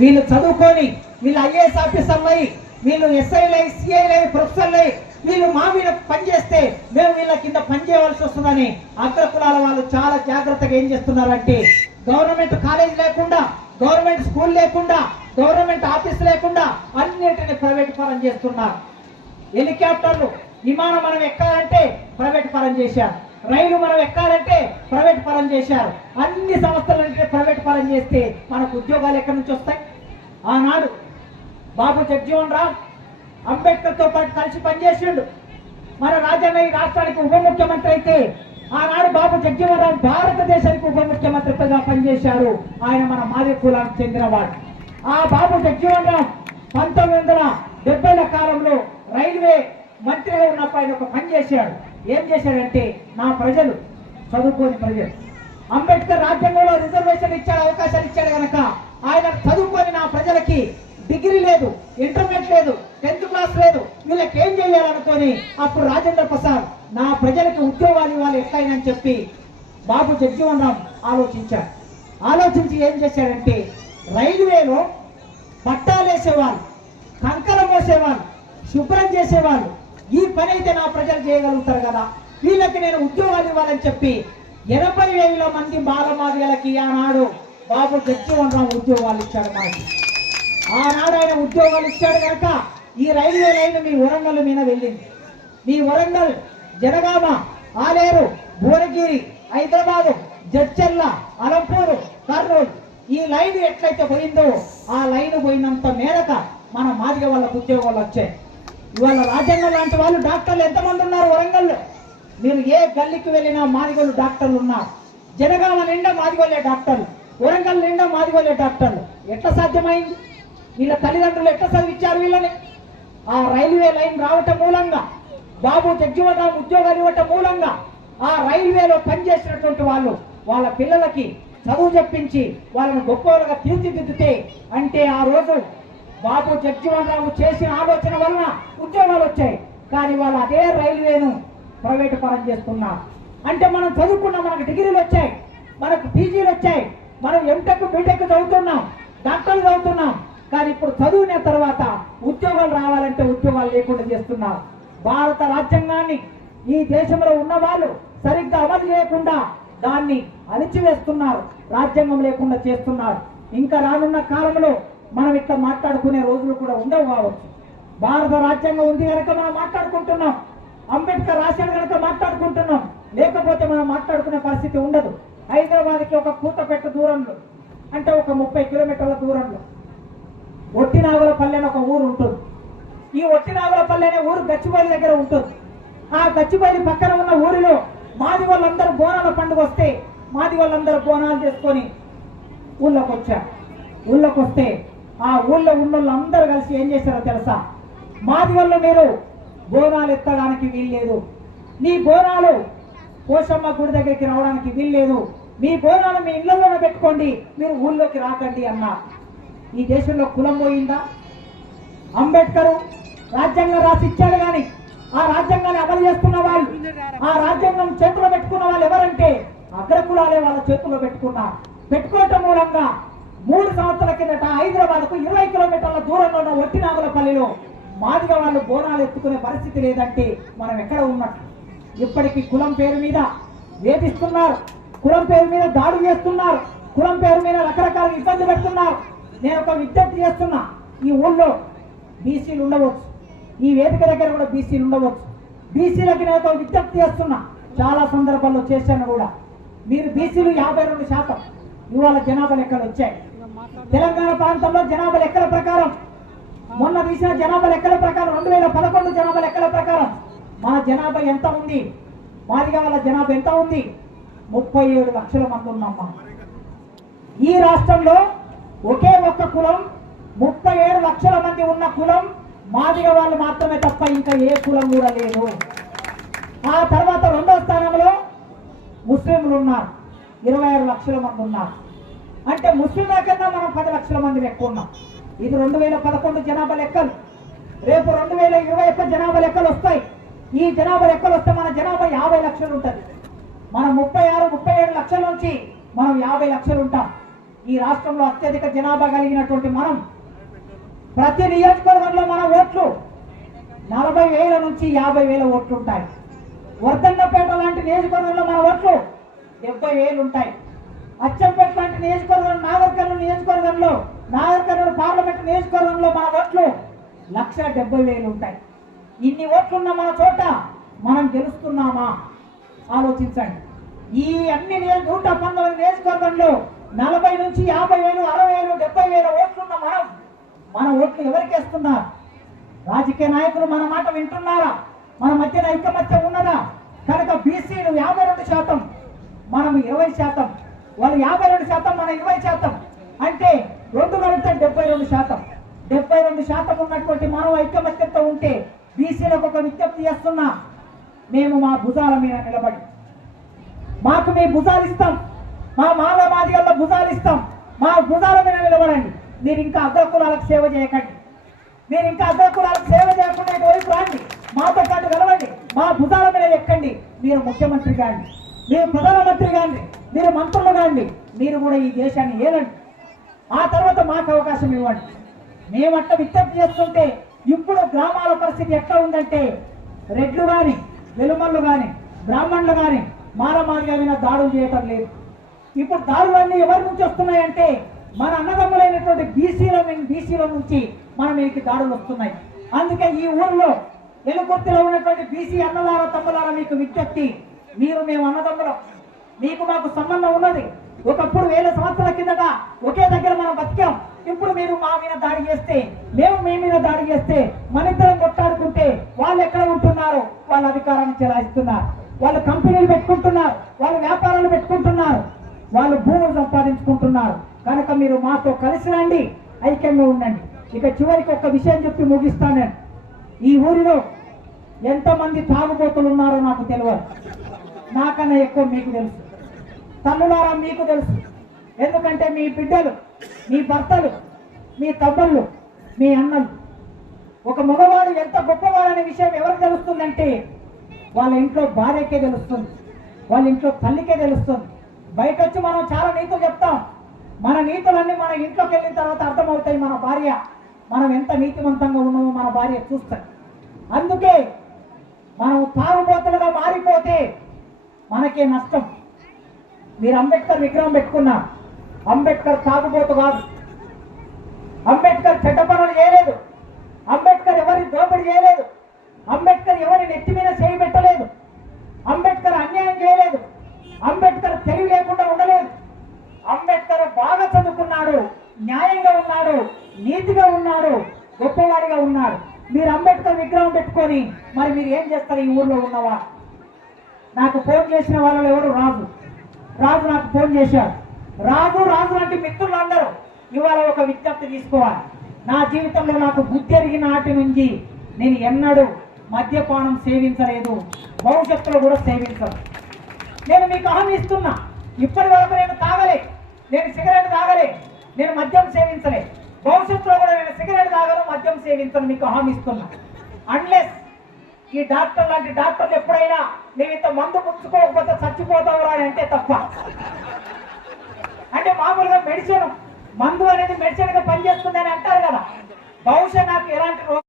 వీళ్ళు చదువుకొని వీళ్ళు ఐఏఎస్ ఆఫీసర్లై, వీళ్ళు ఎస్ఐలై, సిఐలై, ప్రొఫెసర్లై, వీళ్ళు మా మీద పనిచేస్తే మేము వీళ్ళ కింద పనిచేయవలసి వస్తుందని అగ్రకులాల వాళ్ళు చాలా జాగ్రత్తగా ఏం చేస్తున్నారంటే గవర్నమెంట్ కాలేజ్ లేకుండా, గవర్నమెంట్ స్కూల్ లేకుండా, గవర్నమెంట్ ఆఫీస్ లేకుండా అన్నిటిని ప్రైవేట్ పరం చేస్తున్నారు. హెలికాప్టర్లు, విమానం మనం ఎక్కాలంటే ప్రైవేట్ పరం చేశారు, రైలు మనం ఎక్కాలంటే ప్రైవేట్ పరం చేశారు. అన్ని సంస్థలంటే ప్రైవేట్ పరం చేస్తే మనకు ఉద్యోగాలు ఎక్కడి నుంచి వస్తాయి? ఆనాడు బాబు జగజీవన్ రామ్ అంబేద్కర్తో పాటు కలిసి పనిచేసిండు. మన రాజన్న ఈ రాష్ట్రానికి ఉప ముఖ్యమంత్రి అయితే ఆనాడు బాబు జగజీవన్ రామ్ భారతదేశానికి ఉప ముఖ్యమంత్రిగా పనిచేశారు. ఆయన మన మాదిగ కులానికి చెందినవాడు. ఆ బాబు జగజీవన్ రామ్ 1970ల కాలంలో రైల్వే మంత్రిగా ఉన్నప్పుడు ఆయన ఒక పని చేశాడు. ఏం చేశాడంటే, నా ప్రజలు చదువుకోని ప్రజలు, అంబేద్కర్ రాజ్యాంగంలో రిజర్వేషన్ ఇచ్చాడు, అవకాశాలు ఇచ్చాడు కనుక ఆయన చదువుకొని నా ప్రజలకి డిగ్రీ లేదు, ఇంటర్మీడియట్ లేదు, 10th క్లాస్ లేదు, వీళ్ళకి ఏం చేయాలనుకొని అప్పుడు రాజేంద్ర ప్రసాద్ నా ప్రజలకి ఉద్యోగాలు ఇవ్వాలి ఎట్లయినని చెప్పి బాబు జగజీవన్ రామ్ ఆలోచించాడు. ఆలోచించి ఏం చేశాడంటే, రైల్వేలో పట్టాలు వేసేవాళ్ళు, కంకర మోసేవాళ్ళు, శుభ్రం చేసేవాళ్ళు, ఈ పని అయితే నా ప్రజలు చేయగలుగుతారు కదా, వీళ్ళకి నేను ఉద్యోగాలు ఇవ్వాలని చెప్పి 80,000 మంది బాలమాదిగలకి ఆనాడు బాబు జగజీవన్ రామ్ ఉద్యోగాలు ఇచ్చాడు. మనకి ఆనాడు ఆయన ఉద్యోగాలు ఇచ్చాడు కనుక ఈ రైల్వే లైన్ మీ వరంగల్ మీద వెళ్ళింది. మీ వరంగల్, జనగామ, ఆలేరు, భువనగిరి, హైదరాబాదు, జడ్చెల్ల, అలంపూరు, కర్నూలు, ఈ లైన్ ఎట్లయితే పోయిందో ఆ లైన్ పోయినంత మేరక మన మాదిగ వాళ్ళకు ఉద్యోగాలు వచ్చాయి. ఇవాళ రాజ్యాంగం లాంటి వాళ్ళు డాక్టర్లు ఎంతమంది ఉన్నారు వరంగల్లో? మీరు ఏ గల్లీకి వెళ్ళినా మాదిగోళ్ళు డాక్టర్లు ఉన్నారు. జనగామ నిండా మాదిగోళ్ళే డాక్టర్లు, వరంగల్ నిండా మాదిగోళ్ళే డాక్టర్లు. ఎట్లా సాధ్యమైంది? వీళ్ళ తల్లిదండ్రులు ఎట్లా చదివించారు వీళ్ళని? ఆ రైల్వే లైన్ రావటం మూలంగా, బాబు జగజీవన్ రామ్ ఉద్యోగాలు ఇవ్వటం మూలంగా ఆ రైల్వేలో పనిచేసినటువంటి వాళ్ళు వాళ్ళ పిల్లలకి చదువు చెప్పించి వాళ్ళని గొప్పగా తీర్చిదిద్దితే అంటే ఆ రోజు బాబు జగజీవన్ రామ్ చేసిన ఆలోచన వలన ఉద్యోగాలు వచ్చాయి. కానీ వాళ్ళు అదే రైల్వేను ప్రైవేట్ పరం చేస్తున్నారు. అంటే మనం చదువుకున్నాం, మనకు డిగ్రీలు వచ్చాయి, మనకు పీజీలు వచ్చాయి, మనం ఎంటెక్ బీటెక్ చదువుతున్నాం, డాక్టర్లు చదువుతున్నాం. కానీ ఇప్పుడు చదువున తర్వాత ఉద్యోగాలు రావాలంటే ఉద్యోగాలు లేకుండా చేస్తున్నారు. భారత రాజ్యాంగాన్ని ఈ దేశంలో ఉన్న వాళ్ళు సరిగ్గా అమలు చేయకుండా దాన్ని అణిచివేస్తున్నారు, రాజ్యాంగం లేకుండా చేస్తున్నారు. ఇంకా రానున్న కాలంలో మనం ఇట్లా మాట్లాడుకునే రోజులు కూడా ఉండవు కావచ్చు. భారత రాజ్యాంగం ఉంది కనుక మనం మాట్లాడుకుంటున్నాం, అంబేద్కర్ రాశాడు కనుక మాట్లాడుకుంటున్నాం, లేకపోతే మనం మాట్లాడుకునే పరిస్థితి ఉండదు. హైదరాబాద్కి ఒక కూతపెట్ట దూరంలో, అంటే ఒక 30 కిలోమీటర్ల దూరంలో ఒట్టినాగులపల్లి అని ఒక ఊరు ఉంటుంది. ఈ ఒట్టినాగులపల్లి అనే ఊరు గచ్చిబౌలి దగ్గర ఉంటుంది. ఆ గచ్చిబౌలి పక్కన ఉన్న ఊరిలో మాది వాళ్ళందరూ బోనాల పండుగ వస్తే మాది వాళ్ళందరూ బోనాలు చేసుకొని ఊళ్ళోకి వచ్చారు. ఊళ్ళోకి వస్తే ఆ ఊళ్ళో ఉన్న వాళ్ళందరూ కలిసి ఏం చేశారో తెలుసా? మాది వాళ్ళు మీరు బోనాలు ఎత్తడానికి వీల్లేదు, మీ బోనాలు పోషమ్మ గుడి దగ్గరికి రావడానికి వీల్లేదు, మీ బోనాలు మీ ఇళ్లలోనే పెట్టుకోండి, మీరు ఊళ్ళోకి రాకండి అన్నారు. ఈ దేశంలో కులం పోయిందా? అంబేద్కర్ రాజ్యాంగం రాసి ఇచ్చాడు కానీ ఆ రాజ్యాంగాన్ని అమలు చేస్తున్న వాళ్ళు, ఆ రాజ్యాంగం చేతిలో పెట్టుకున్న వాళ్ళు ఎవరంటే అగ్రకులాలే వాళ్ళ చేతుల్లో పెట్టుకున్నారు. పెట్టుకోవటం మూలంగా 3 సంవత్సరాల కిందట హైదరాబాద్కు 20 కిలోమీటర్ల దూరంలో ఉన్న ఒట్టినాగులపల్లిలో మాదిగ వాళ్ళు బోనాలు ఎత్తుకునే పరిస్థితి లేదంటే మనం ఎక్కడ ఉన్నట్టు. ఇప్పటికీ కులం పేరు మీద వేధిస్తున్నారు, కులం పేరు మీద దాడులు చేస్తున్నారు, కులం పేరు మీద రకరకాల ఇబ్బంది పెడుతున్నారు. నేను ఒక విజ్ఞప్తి చేస్తున్నా, ఈ ఊళ్ళో బీసీలు ఉండవచ్చు, ఈ వేదిక దగ్గర కూడా బీసీలు ఉండవచ్చు. బీసీలకి నేను ఒక విజ్ఞప్తి చేస్తున్నా, చాలా సందర్భాల్లో చేశాను కూడా. మీరు బీసీలు 52% ఇవాళ జనాభా లెక్కలు వచ్చాయి. తెలంగాణ ప్రాంతంలో జనాభా లెక్కల ప్రకారం, మొన్న తీసిన జనాభా లెక్కల ప్రకారం 2011 జనాభా లెక్కల ప్రకారం మన జనాభా ఎంత ఉంది? మాదిగా వాళ్ళ జనాభా ఎంత ఉంది? 37 లక్షల మంది ఉన్నామ్మా. ఈ రాష్ట్రంలో ఒకే ఒక్క కులం 37 లక్షల మంది ఉన్న కులం మాదిగ వాళ్ళు మాత్రమే తప్ప ఇంకా ఏ కులం కూడా లేదు. ఆ తర్వాత 2వ స్థానంలో ముస్లింలు ఉన్నారు, 26 లక్షల మంది ఉన్నారు. అంటే ముస్లింల కన్నా మనం 10 లక్షల మంది ఎక్కువ ఉన్నాం. ఇది 2011 జనాభా లెక్కలు. రేపు 2021 జనాభా లెక్కలు వస్తాయి. ఈ జనాభా లెక్కలు వస్తే మన జనాభా 50 లక్షలు ఉంటుంది. మనం 36-37 లక్షల నుంచి మనం 50 లక్షలు ఉంటాం. ఈ రాష్ట్రంలో అత్యధిక జనాభా కలిగినటువంటి మనం ప్రతి నియోజకవర్గంలో మన ఓట్లు 40,000 నుంచి 50,000 ఓట్లు ఉంటాయి. వర్ధన్నపేట లాంటి నియోజకవర్గంలో మన ఓట్లు 70,000 ఉంటాయి. అచ్చంపేట లాంటి నియోజకవర్గంలో నాగర్ కర్నూలు పార్లమెంట్ నియోజకవర్గంలో మన ఓట్లు 1,70,000 ఉంటాయి. ఇన్ని ఓట్లున్న మన చోట మనం గెలుస్తున్నామా ఆలోచించండి. ఈ అన్ని 119 నియోజకవర్గంలో 40 నుంచి 50,000, 60,000, 70,000 ఓట్లున్న మన ఓట్లు ఎవరికి వేస్తున్నారు? రాజకీయ నాయకులు మన మాట వింటున్నారా? మన మధ్యన ఐకమత్యం ఉన్నదా? కనుక బీసీలు 52%, మనం 20%, వాళ్ళు 52%, మన 20%, అంటే 2 కలిపితే 72%. 72% ఉన్నటువంటి మనం ఐకమత్యంతో ఉంటే బీసీలకు ఒక విజ్ఞప్తి చేస్తున్నా, మేము మా భుజాల మీద నిలబడి మాకు మీ భుజాలు ఇస్తాం, మా మాదిగల్ల భుజాలు ఇస్తాం, మా భుజాల మీద నిలబడండి. మీరు ఇంకా అగ్రకులాలకు సేవ చేయకండి. మీరు ఇంకా అగ్రకులాలకు సేవ చేయకుండా ఇటువైపు రండి, మాతో పాటు కలవండి, మా భుజాల మీద ఎక్కండి. మీరు ముఖ్యమంత్రి కాండి, మీరు ప్రధానమంత్రి కాండి, మీరు మంత్రులు కాండి, మీరు కూడా ఈ దేశాన్ని ఏలండి. ఆ తర్వాత మాకు అవకాశం ఇవ్వండి. మేమంట విజ్ఞప్తి చేస్తుంటే ఇప్పుడు గ్రామాల పరిస్థితి ఎట్లా ఉందంటే, రెడ్లు కానీ, వెలుమళ్ళు కానీ, బ్రాహ్మణులు కానీ మారమాదిగా మీద దాడులు చేయటం లేదు. ఇప్పుడు దాడులన్నీ ఎవరి నుంచి వస్తున్నాయంటే మన అన్నదమ్ములైనటువంటి బీసీల నుంచి మన మీదకి దాడులు వస్తున్నాయి. అందుకే ఈ ఊరిలో వెలుగుర్తిలో ఉన్నటువంటి బీసీ అన్నలారా తమ్ములారా మీకు విజ్ఞప్తి, మేము అన్నదమ్ములం, మీకు మాకు సంబంధం ఉన్నది. ఒకప్పుడు 1000 సంవత్సరాల కిందట ఒకే దగ్గర మనం బతికాం. ఇప్పుడు మీరు మా మీద దాడి చేస్తే, మేము మీ మీద దాడి చేస్తే, మన ఇద్దరం కొట్టాడుకుంటే వాళ్ళు ఎక్కడ ఉంటున్నారు? వాళ్ళ అధికారాన్ని చెలాయిస్తున్నారు, వాళ్ళు కంపెనీలు పెట్టుకుంటున్నారు, వాళ్ళు వ్యాపారాలు పెట్టుకుంటున్నారు, వాళ్ళు భూములు సంపాదించుకుంటున్నారు. కనుక మీరు మాతో కలిసి రండి, ఐక్యంగా ఉండండి. ఇక చివరికి ఒక విషయం చెప్పి ముగిస్తాను నేను. ఈ ఊరిలో ఎంతమంది తాగుబోతులు ఉన్నారో నాకు తెలియదు, నాకన్నా ఎక్కువ మీకు తెలుసు. తల్లులారా మీకు తెలుసు. ఎందుకంటే మీ బిడ్డలు, మీ భర్తలు, మీ తమ్ముళ్ళు, మీ అన్నలు, ఒక మగవాడు ఎంత గొప్పవాడనే విషయం ఎవరికి తెలుస్తుందంటే వాళ్ళ ఇంట్లో భార్యకే తెలుస్తుంది, వాళ్ళ ఇంట్లో తల్లికే తెలుస్తుంది. బయట వచ్చి మనం చాలా నీతులు చెప్తాం, మన నీతులన్నీ మన ఇంట్లోకి వెళ్ళిన తర్వాత అర్థమవుతాయి. మన భార్య, మనం ఎంత నీతివంతంగా ఉన్నామో మన భార్య చూస్తాయి. అందుకే మనం తాగుబోతులుగా మారిపోతే మనకే నష్టం. మీరు అంబేద్కర్ విగ్రహం పెట్టుకున్నారు, అంబేద్కర్ తాగుబోతు కాదు, అంబేద్కర్ చెడ్డ పనులు చేయలేదు, అంబేద్కర్ ఎవరి దోపిడీ చేయలేదు, అంబేద్కర్ ఎవరి నెత్తి మీద చేయి పెట్టలేదు, అంబేద్కర్ అన్యాయం చేయలేదు, అంబేద్కర్ తెలివి లేకుండా ఉండలేదు. అంబేద్కర్ బాగా చదువుకున్నాడు, న్యాయంగా ఉన్నాడు, నీతిగా ఉన్నాడు, గొప్పవాడిగా ఉన్నాడు. మీరు అంబేద్కర్ విగ్రహం పెట్టుకొని మరి మీరు ఏం చేస్తారు? ఈ ఊర్లో ఉన్నవా? నాకు ఫోన్ చేసిన వాళ్ళు ఎవరు? రాజు నాకు ఫోన్ చేశాడు. రాజు లాంటి మిత్రులు అందరూ ఇవాళ ఒక విజ్ఞప్తి తీసుకోవాలి. నా జీవితంలో నాకు బుద్ధి ఎరిగిన నాటి నుంచి నేను ఎన్నడూ మద్యపానం సేవించలేదు, భవిష్యత్తులో కూడా సేవించను. నేను మీకు హామీ ఇస్తున్నా, ఇప్పటి వరకు నేను తాగలే, నేను సిగరెట్ తాగలే, నేను మద్యం సేవించలే, భవిష్యత్తులో కూడా నేను సిగరెట్ తాగను, మద్యం సేవించను, మీకు హామీ ఇస్తున్నా. అన్లెస్ ఈ డాక్టర్ లాంటి డాక్టర్లు ఎప్పుడైనా నేను ఇంత మందు పుచ్చుకోకపోతే చచ్చిపోతావురా అని అంటే తప్ప. అంటే మామూలుగా మెడిసిన్, మందు అనేది మెడిసిన్ గా పనిచేస్తుంది అని అంటారు కదా. బహుశా నాకు ఎలాంటి